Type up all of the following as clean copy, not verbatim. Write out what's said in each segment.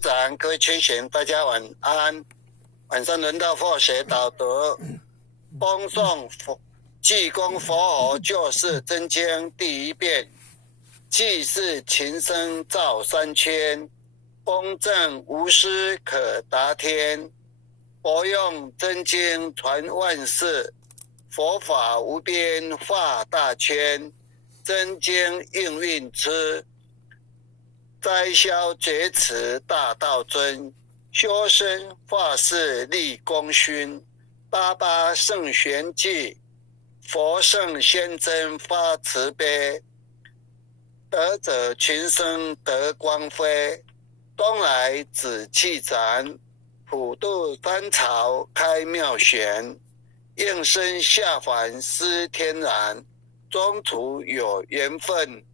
长、各位群贤，大家晚安。晚上轮到佛学导读，恭送济公佛号就是真经第一遍，济世情深照三千，公正无私可达天。佛用真经传万世，佛法无边化大千。真经应运之，斋消绝耻大道尊，修身化世立功勋。88圣玄记，佛圣先真发慈悲，得者群生得光辉。东来紫气展，普渡三朝开妙玄。应身下凡施天然，中途有缘分，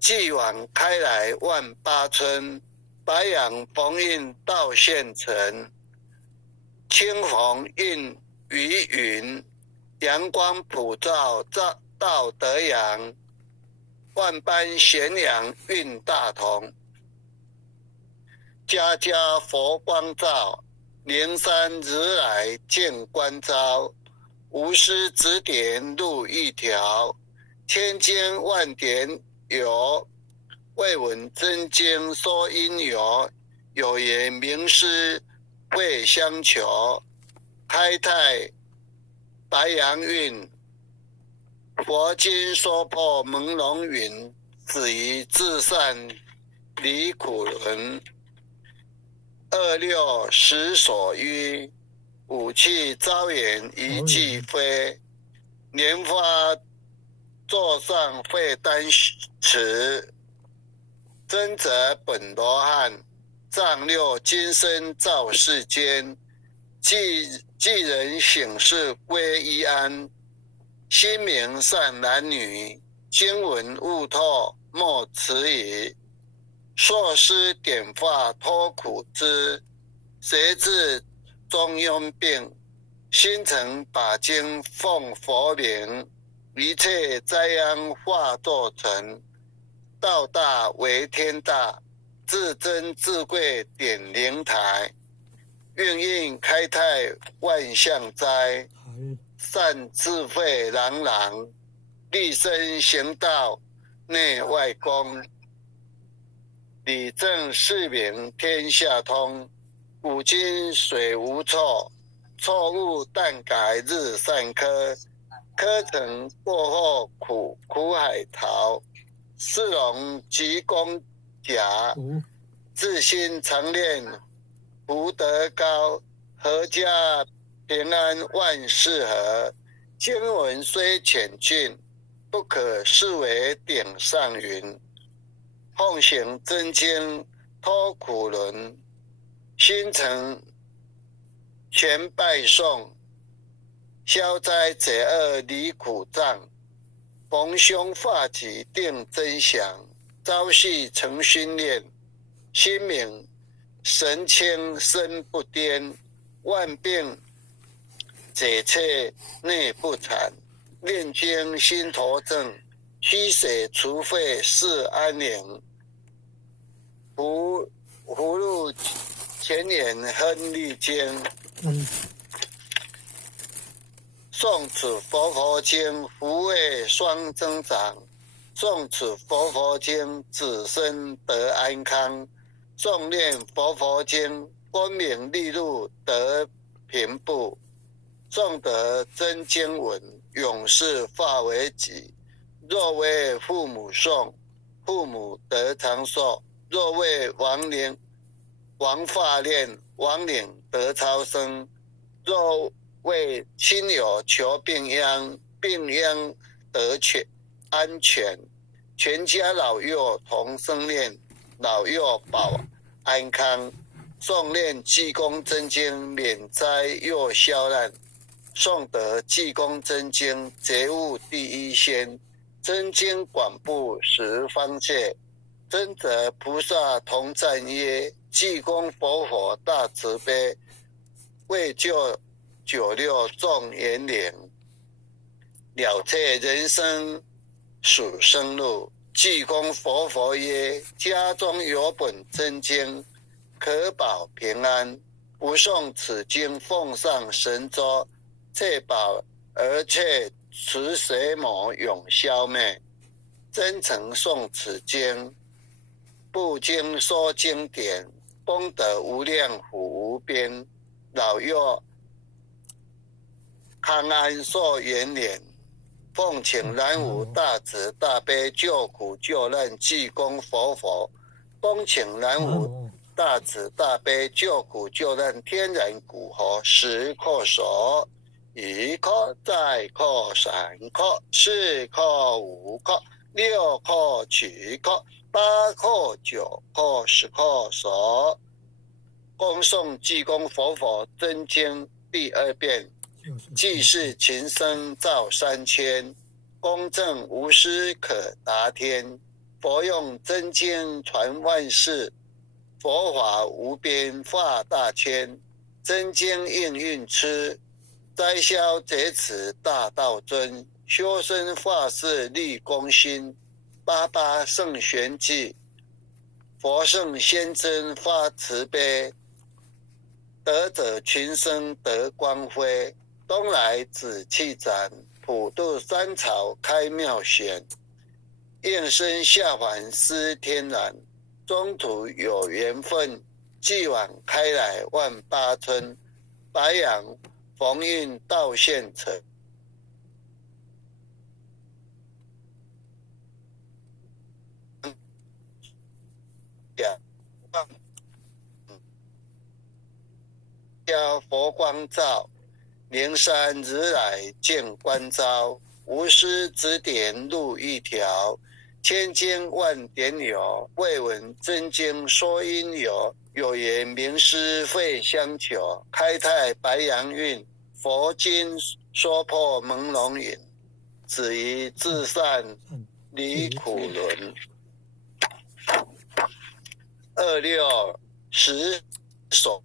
继往开来万八村。白杨逢运道现成，青红映于云。阳光普照道德阳，万般咸阳运大同。家家佛光照，灵山如来见观招。无师指点路一条，千经万典有。未闻真经说因由，有言名师未相求。开泰白杨运，佛经说破朦胧云。止于至善离苦轮，26时所依。武器招眼一记飞，莲花座上会丹池。真则本罗汉，丈六金身照世间。济人醒世归一安，心明善男女。经文悟透莫迟疑，硕师点化脱苦知。谁知中庸病，心诚把经奉佛名。一切灾殃化作成，道大为天大，至真至贵点灵台。运运开泰万象灾，善智慧朗朗。立身行道内外公，理政事明天下通。古今水无错，错误但改日善科。科成过后苦海淘，世龙急功甲。自心常练福德高，阖家平安万事和。经文虽浅近，不可视为顶上云。奉行真经脱苦轮，心诚全拜诵。消灾解厄离苦障，逢凶化吉定真祥。朝夕诚训练，心明神清身不颠。万病解彻内不残，念经心头正。驱邪除秽是安宁，葫芦前言亨利经。诵此佛经，福慧双增长。诵此佛经，子孙得安康。诵念佛经，光明利禄得平步。诵得真经文，永世化为己。若为父母诵，父母得长寿；若为王法念，王领得超生；若为亲友求病殃，病殃得安全。全家老幼同生念，老幼保安康。诵念济公真经，免灾又消难。诵得济公真经，觉悟第一仙。真经广布十方界，真则菩萨同赞曰：济公佛法大慈悲，为救96众缘灵，了却人生属生路。济公佛曰：家中有本真经，可保平安。吾诵此经，奉上神州，确保而且持邪魔永消灭。真诚诵此经，不经说经典，功德无量，福无边。老幼康安寿延年。奉请南无大慈大悲救苦救难济公活佛，恭请南无大慈大悲救苦救难天然古佛10颗手，1颗、再颗、3颗、4颗、5颗、6颗、7颗、8颗、9颗、10颗手，恭诵济公活佛真经第2遍。既是琴声照3000，公正无私可达天。佛用真经传万世，佛法无边化大千。真经应运持，斋消劫持大道尊。修身化世立功心，88圣玄记，佛圣先真发慈悲，得者群生得光辉。东来紫气展，普渡三草开妙贤。应生下凡思天然，中途有缘分，继往开来万八村。白杨逢运道现成，佛光照，灵山日来见观照。无师指点路一条，千经万典有。未闻真经说因由，有缘名师会相求。开泰白杨运，佛经说破朦胧隐。止于至善离苦轮。26十手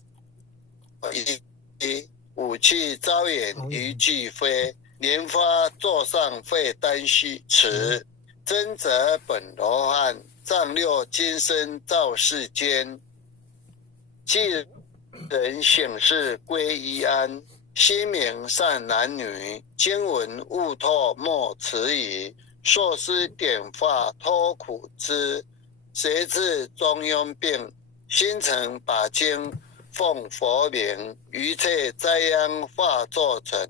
一武器招眼一俱飞，莲花座上会单须持。真则本罗汉，丈六金身照世间。既人醒世归依安，心明善男女。经文悟透莫迟疑，硕师点化脱苦知。谁知中庸病，心诚把经奉佛名。一切灾殃化作尘，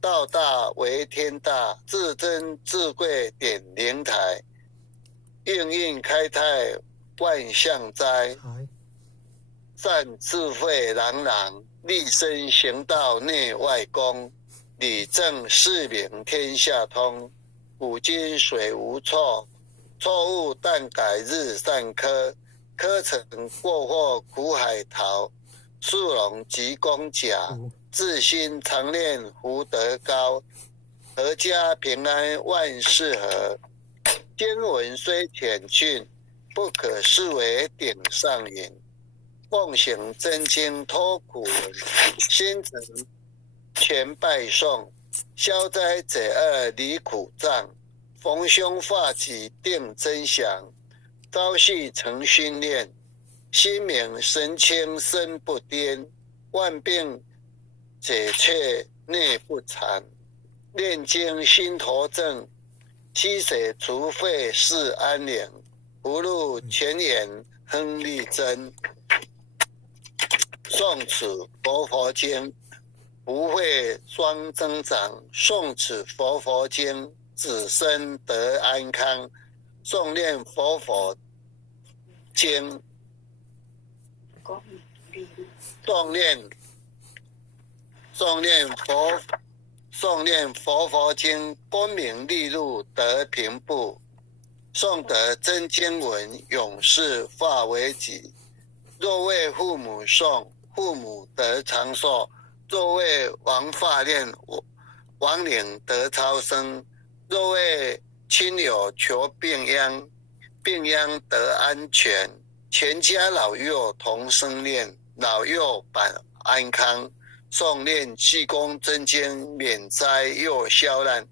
道大为天大，至真至贵点灵台。应运开泰万象灾，善智慧朗朗，立身行道内外功。理正事明天下通，古今水无错。错误但改日善科，科成过祸苦海逃。树龙及公甲，自心常念福德高。阖家平安万事和，经文虽浅逊，不可视为顶上云。奉行真经脱苦轮，心诚全拜颂。消灾解厄离苦障，逢凶化吉定真祥。朝夕诚训练，心明神清身不颠。万病解却内不残，念经心头正。积水除秽是安宁，不入前言亨利贞。诵此佛经，福慧双增长。诵此佛经，子孙得安康。诵念佛经，诵念佛经，功名利禄得平步。诵得真经文，永世化为己。若为父母诵，父母得长寿；若为王化念，亡灵得超生；若为亲友求病殃，病殃得安全。全家老幼同生念，老幼保安康。诵念济公真经，免灾又消难。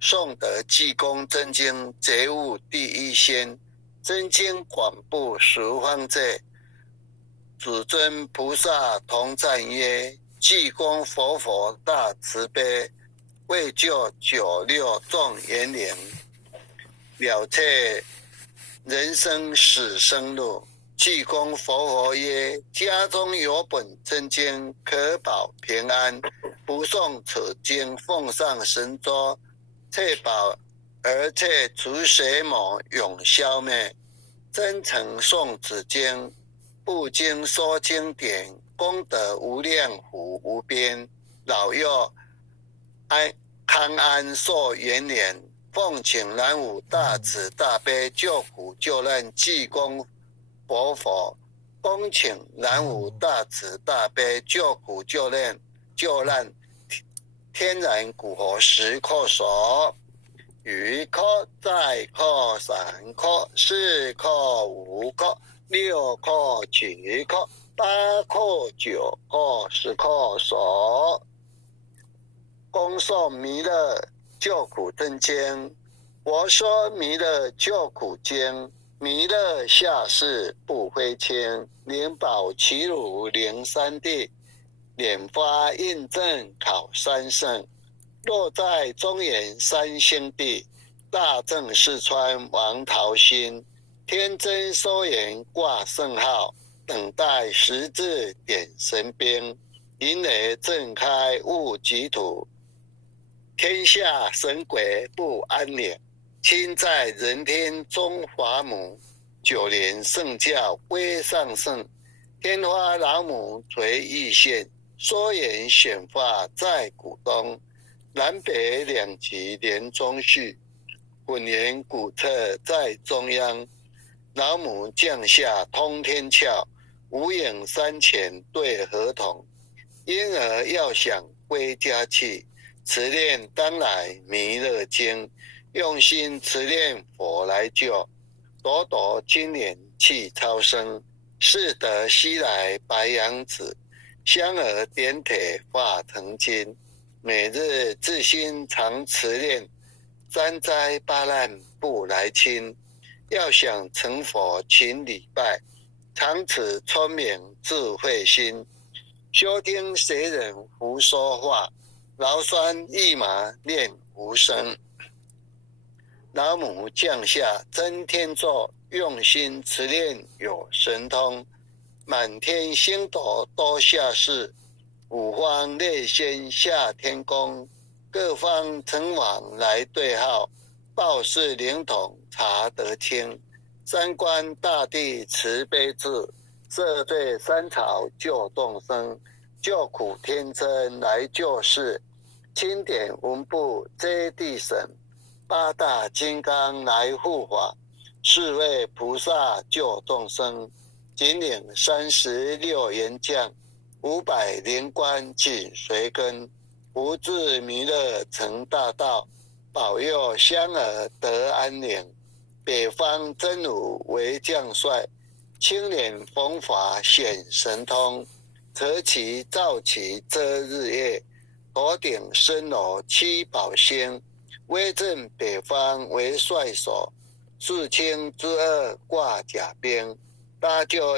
诵得济公真经，觉悟第一仙。真经广布十方界，世尊菩萨同赞曰：济公活佛大慈悲，为救九六众缘灵，了却人生死生路。济公活佛曰：家中有本真经，可保平安。不诵此经，奉上神桌，确保而且除邪魔永消灭。真诚诵此经，不经说经典，功德无量福无边。老幼康安寿延年。奉请南无大慈大悲救苦救难济公活佛，恭请南无大慈大悲救苦救难天然古佛10颗手，1颗、再颗、3颗、4颗、5颗、6颗、7颗、8颗、9颗、10颗手。恭诵弥勒救苦真经。我说弥勒救苦经，弥勒下世不非轻，灵宝齐鲁灵三地，莲花印证考三圣。若在中原三星地，大正四川王桃心，天真收言挂圣号，等待十字点神兵，云雷震开悟极土，天下神鬼不安宁。亲在人天中华母，9年圣教归上圣，天花老母垂玉线，缩眼显化在古东，南北两极连中续，混元古册在中央，老母降下通天窍，无影山前对合同，婴儿要想归家去，持念当来弥勒经，用心持念佛来救，朵朵金莲去超生，适得西来白羊子，香儿点铁化成金，每日自心常持念，三灾八难不来侵，要想成佛勤礼拜，常持聪明智慧心，休听谁人胡说话，劳酸一马念无声。老母降下真天座，用心持念有神通，满天星斗多下世，五方列仙下天宫，各方城隍来对号，报事灵统查得清，三官大帝慈悲智，赦罪三朝救众生，救苦天真来救世，钦点文部接地审，八大金刚来护法，4位菩萨救众生，仅领36员将，500灵官紧随跟，福至弥勒成大道，保佑香儿得安宁。北方真武为将帅，青脸弘法显神通，择其照其遮日月，头顶身罗七宝星，威震北方为帅首，肃清之恶挂甲兵，搭救